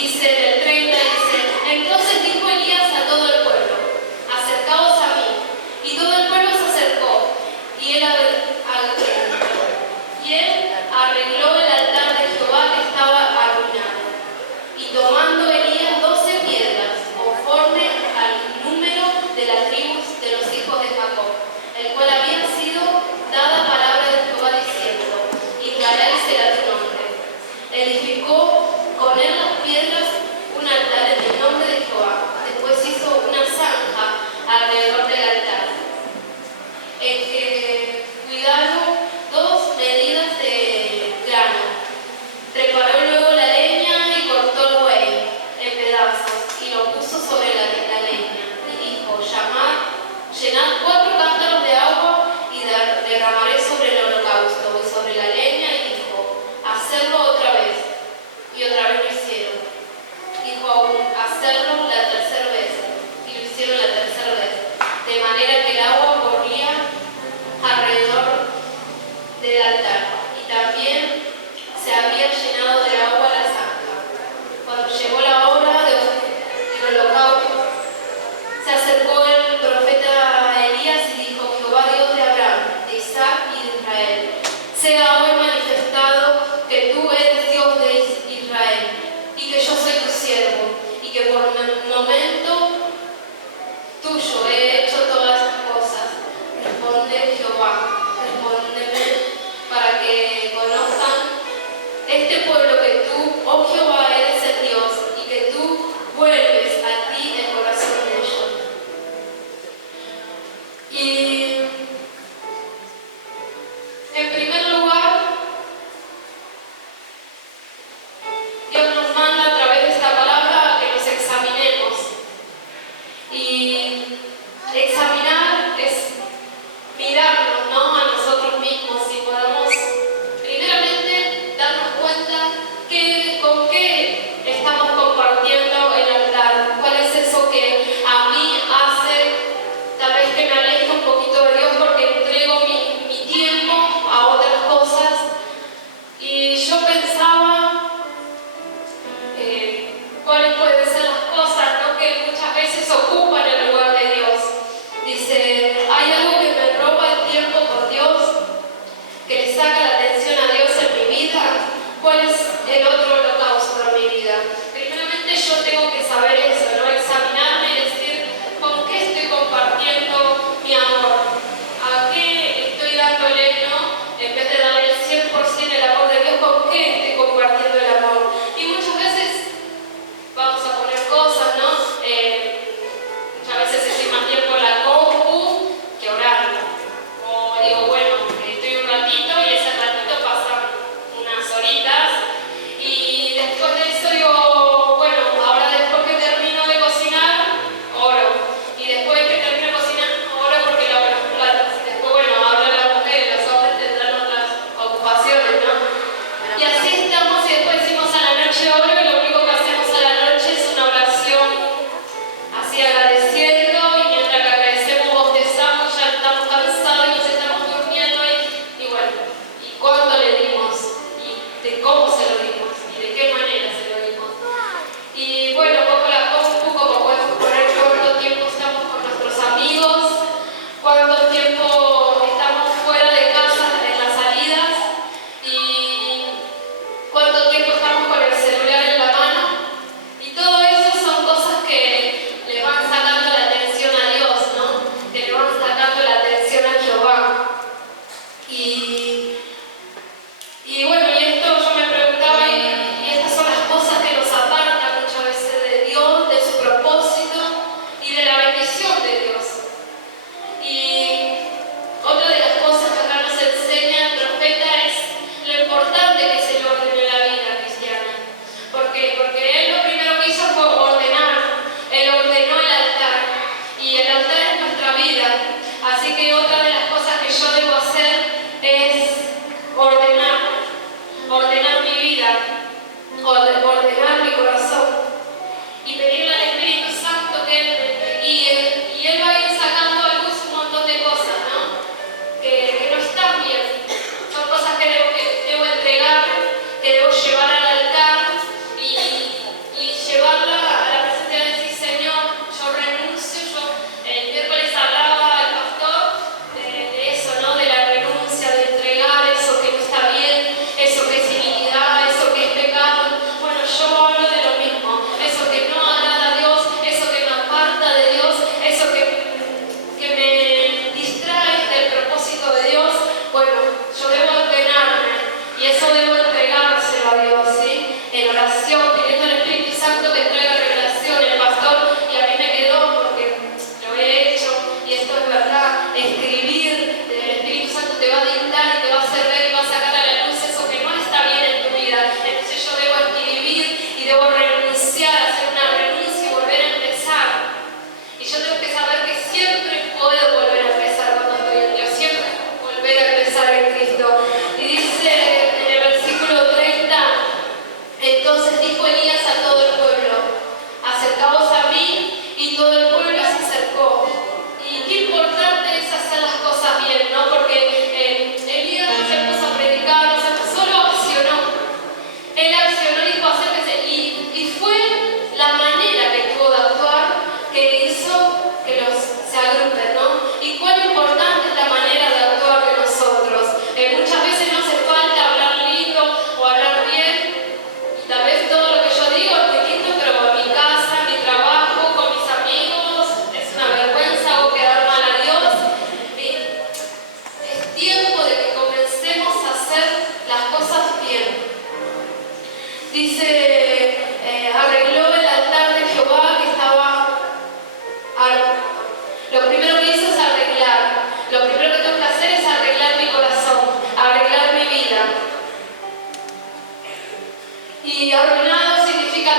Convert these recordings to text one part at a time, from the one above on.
Dice en el 30, dice, entonces dijo Elías a todo el pueblo, acercaos a mí. Y todo el pueblo se acercó, y él arregló el altar de Jehová que estaba arruinado. Y tomando Elías 12 piedras, conforme al número de las tribus de los hijos de Jacob, el cual había sido dada palabra de Jehová diciendo, Israel será tu nombre. Edificó con él las piedras un altar en el nombre de Jehová. Después hizo una zanja alrededor del altar. Cuidaron 2 medidas de grano. Preparó luego la leña y cortó el buey en pedazos y lo puso sobre la leña. Y dijo, llenad 4 cántaros de agua y derramaré sobre el holocausto y sobre la leña. Y dijo, hacedlo otra vez. Y otra vez lo hicieron. Dijo aún, hacerlo la tercera vez. Y lo hicieron la tercera vez. De manera que el agua corría alrededor del altar. Y también se había llenado de agua la zanja. Cuando llegó la hora del holocausto, se acercó el profeta Elías y dijo, Jehová Dios de Abraham, de Isaac y de Israel, sea hoy manifestado que tú eres Dios de Israel y que yo soy tu siervo y que por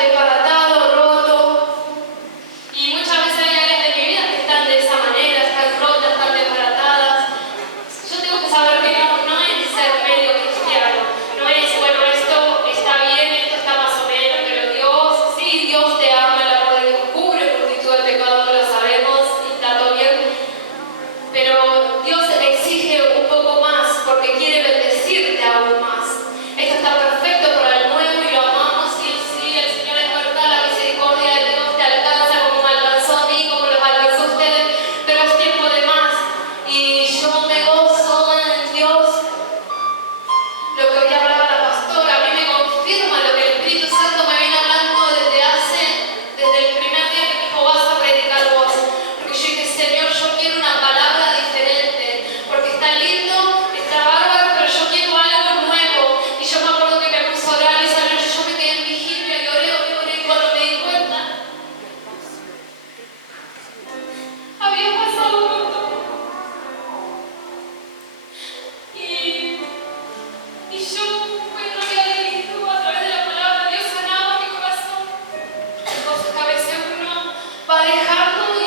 desbaratado, roto. Y muchas veces hay áreas de mi vida que están de esa manera, están rotas, están desbaratadas. Yo tengo que saber que no es ser medio cristiano, no es, bueno, esto está bien, esto está más o menos, pero Dios, sí, Dios te ama, el amor de Dios cubre multitud de pecados, lo sabemos, y está todo bien, pero Dios exige un poco más porque quiere bendecirte aún más. Esto está perfecto para el nuevo y lo amamos, sí, el Señor es verdad, la misericordia de Dios te alcanza como me alcanzó a mí, como los alcanzó a ustedes, pero es tiempo de más. Y yo me gozo en Dios. Lo que hoy hablaba la pastora, a mí me confirma lo que el Espíritu Santo me viene hablando desde el primer día que me dijo, vas a predicar vos. Porque yo dije, Señor, yo quiero una palabra diferente, porque está lindo, está bárbaro, pero yo quiero algo nuevo. Y yo me acuerdo que me puse a orar y esa noche yo me quedé en vigilia y oré, y cuando me di cuenta, había pasado un montón. Y yo, bueno, había leído a través de la palabra, Dios sanaba mi corazón. Cosas que a veces uno va dejando y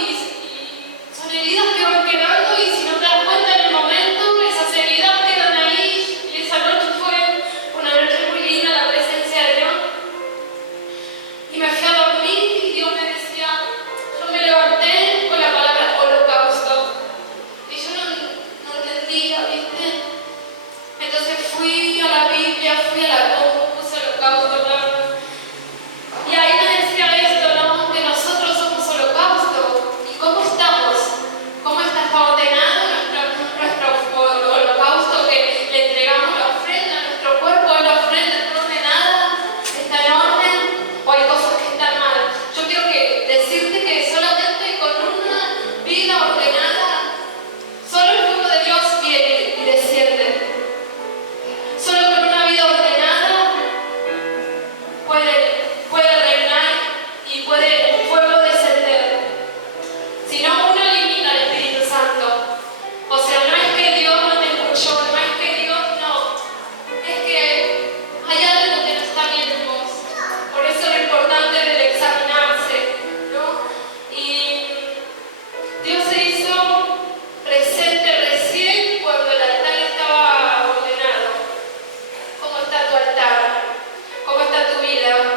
son heridas que van quedando y si no te das cuenta en el momento, esas heridas quedan ahí. Y esa noche fue una noche muy linda, la presencia de Dios. Y me fui a dormir y Dios me decía, yo me levanté con la palabra holocausto. Y yo no entendía, ¿viste? Entonces fui a la Biblia, fui a la compu, puse holocausto, ¿no? Y ahí me decía esto, ¿no? Que nosotros somos holocausto. ¿Y cómo estamos? ¿Cómo está ordenado nuestro holocausto que le entregamos la ofrenda? ¿Nuestro cuerpo es la ofrenda? ¿Está ordenada? ¿Está en orden? ¿O hay cosas que están mal? Yo quiero decirte que solamente con una vida ordenada, solo el fuego de Dios viene y desciende. Solo con una vida ordenada puede reinar y puede el fuego descender. Si no, uno elimina al Espíritu Santo. O sea, no es que Dios no te escuchó, no es que Dios no. Es que hay algo que no está bien en vos. Por eso lo importante es el examinarse, ¿no? Y Dios se hizo presente recién cuando el altar estaba ordenado. ¿Cómo está tu altar? ¿Cómo está tu vida?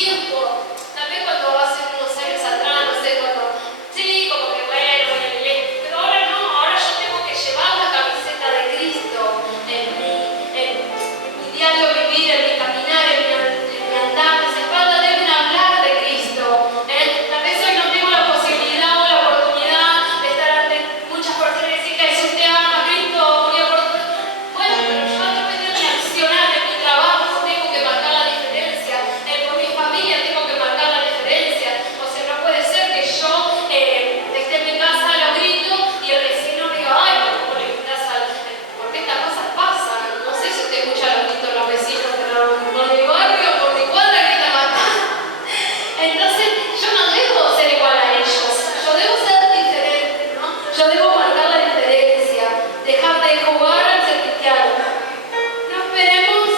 tiempo, también cuando hace unos años atrás, no sé, cuando, sí, como que bueno, pero ahora no, ahora yo tengo que llevar la camiseta de Cristo en mi diario vivir, en mi caminar, en mi andar, mis espaldas deben hablar de Cristo. Tal vez hoy no tengo la posibilidad o la oportunidad de estar ante muchas personas y decir que Jesús te ama, Cristo murió por ti. Bueno, pero yo a través de mi accionar, en mi trabajo, tengo que marcar la diferencia. Con mi familia tengo que marcar la diferencia. O sea, no puede ser que yo esté en mi casa, lo grito y el vecino diga, ay, ¿cómo le gritas al...? Porque estas cosas pasan. No sé si usted escucha los gritos de los vecinos, pero por mi barrio, por mi cuadra gritan bastante. Entonces, yo no debo ser igual a ellos. Yo debo ser diferente, ¿no? Yo debo marcar la diferencia. Dejar de jugar al ser cristiano. No esperemos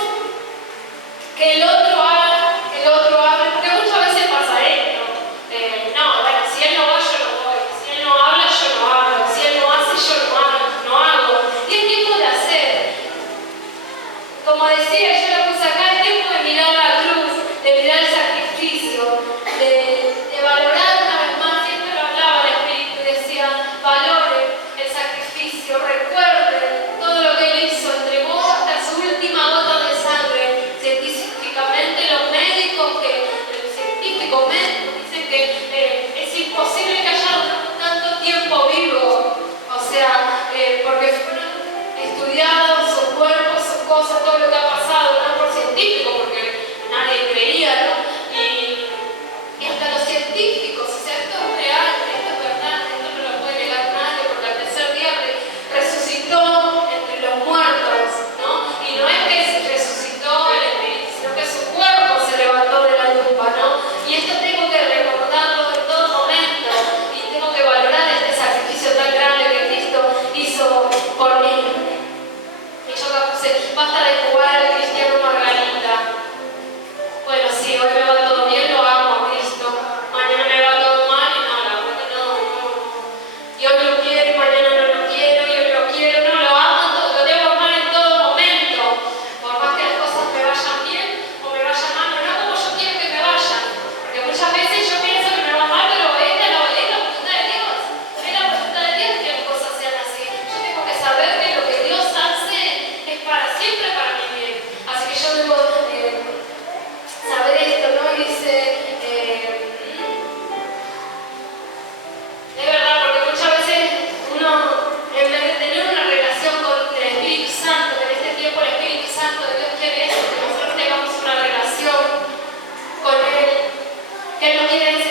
que el otro haga, que el otro hable, porque muchas veces pasa esto. No, bueno, si él no va, yo no voy. Si él no habla, yo no hablo. Si él no hace, yo no hago. Y es tiempo de hacer. Como decía, yo lo puse acá, es tiempo de mirar la cruz, de mirar el sacrificio, de valorar una vez más. Siempre lo hablaba el Espíritu y decía, valoren el sacrificio, recuerden todo lo que él hizo, entregó hasta su última gota de sangre. Científicamente, los médicos, científicamente dicen que es imposible que haya tanto tiempo vivo. O sea, porque fueron estudiados sus cuerpos, sus cosas, todo lo que ha pasado, no por científico, porque nadie creía, ¿no? Y hasta los científicos, o sea, esto es real, esto es verdad, esto no lo puede negar nadie, porque al tercer día resucitó entre los muertos, ¿no? Y no es que resucitó el espíritu, sino que su cuerpo se levantó de la tumba, ¿no? Y esto tengo que recordarlo en todo momento, y tengo que valorar este sacrificio tan grande que Cristo hizo por mí. Y yo acá puse, basta de jugar al cristiano Margarita. Bueno, sí, hoy me va todo bien, lo amo a Cristo. Mañana me va todo mal y no, la verdad que no. Y hoy lo quiero y mañana no lo quiero, y hoy lo quiero, no lo amo, lo debo amar en todo momento. Por más que las cosas me vayan bien o me vayan mal, pero no como yo quiero que me vayan. Porque muchas veces yo pienso que me va mal, pero es la voluntad de Dios. Es la voluntad de Dios que las cosas sean así. Yo tengo que saber que lo que Dios hace es para siempre para mi bien. Así que yo debo saber esto, ¿no? Y dice, es verdad, porque muchas veces uno, en vez de tener una relación con el Espíritu Santo, que en este tiempo el Espíritu Santo de Dios quiere eso, que nosotros tengamos una relación con Él, que Él no quiere